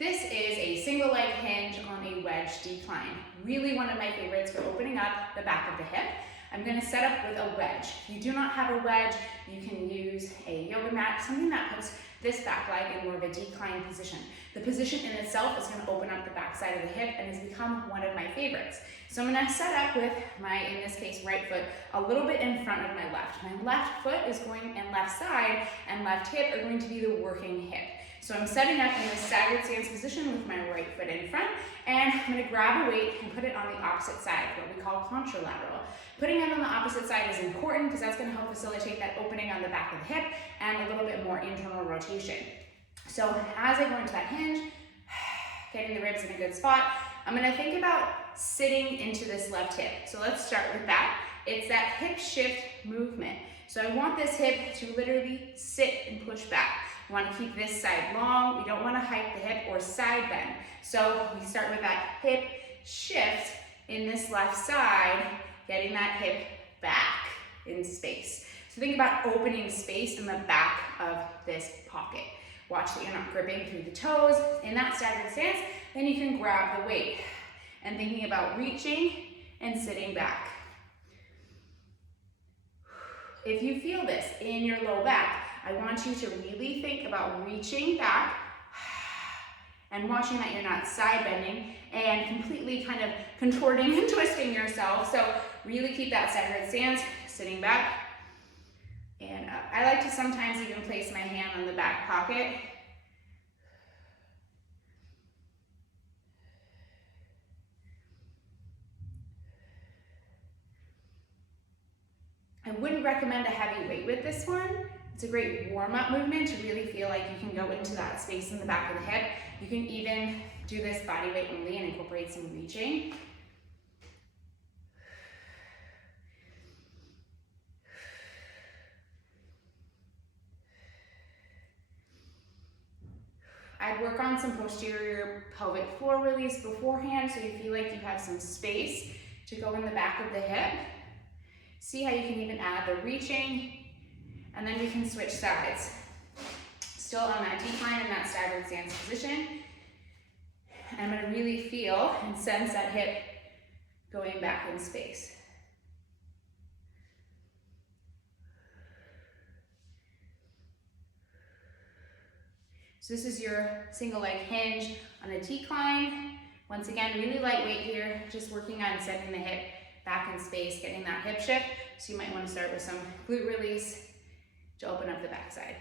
This is a single leg hinge on a wedge decline. Really one of my favorites for opening up the back of the hip. I'm gonna set up with a wedge. If you do not have a wedge, you can use a yoga mat, something that puts this back leg in more of a decline position. The position in itself is gonna open up the back side of the hip and has become one of my favorites. So I'm gonna set up with my, in this case, right foot a little bit in front of my left. My left foot is going, and left side and left hip are going to be the working hip. So I'm setting up in this staggered stance position with my right foot in front, and I'm gonna grab a weight and put it on the opposite side, what we call contralateral. Putting it on the opposite side is important because that's gonna help facilitate that opening on the back of the hip and a little bit more internal rotation. So as I go into that hinge, getting the ribs in a good spot, I'm gonna think about sitting into this left hip. So let's start with that. It's that hip shift movement. So I want this hip to literally sit and push back. We want to keep this side long. We don't want to hike the hip or side bend. So we start with that hip shift in this left side, getting that hip back in space. So think about opening space in the back of this pocket. Watch that you're not gripping through the toes. In that staggered stance, then you can grab the weight. And thinking about reaching and sitting back. If you feel this in your low back, I want you to really think about reaching back and watching that you're not side bending and completely kind of contorting and twisting yourself. So really keep that staggered stance, sitting back and up. I like to sometimes even place my hand on the back pocket. I wouldn't recommend a heavy weight with this one. It's a great warm-up movement to really feel like you can go into that space in the back of the hip. You can even do this body weight only and incorporate some reaching. I'd work on some posterior pelvic floor release beforehand so you feel like you have some space to go in the back of the hip. See how you can even add the reaching, and then we can switch sides. Still on that decline in that staggered stance position. And I'm gonna really feel and sense that hip going back in space. So this is your single leg hinge on a decline. Once again, really lightweight here, just working on sending the hip back in space, getting that hip shift. So you might want to start with some glute release to open up the backside.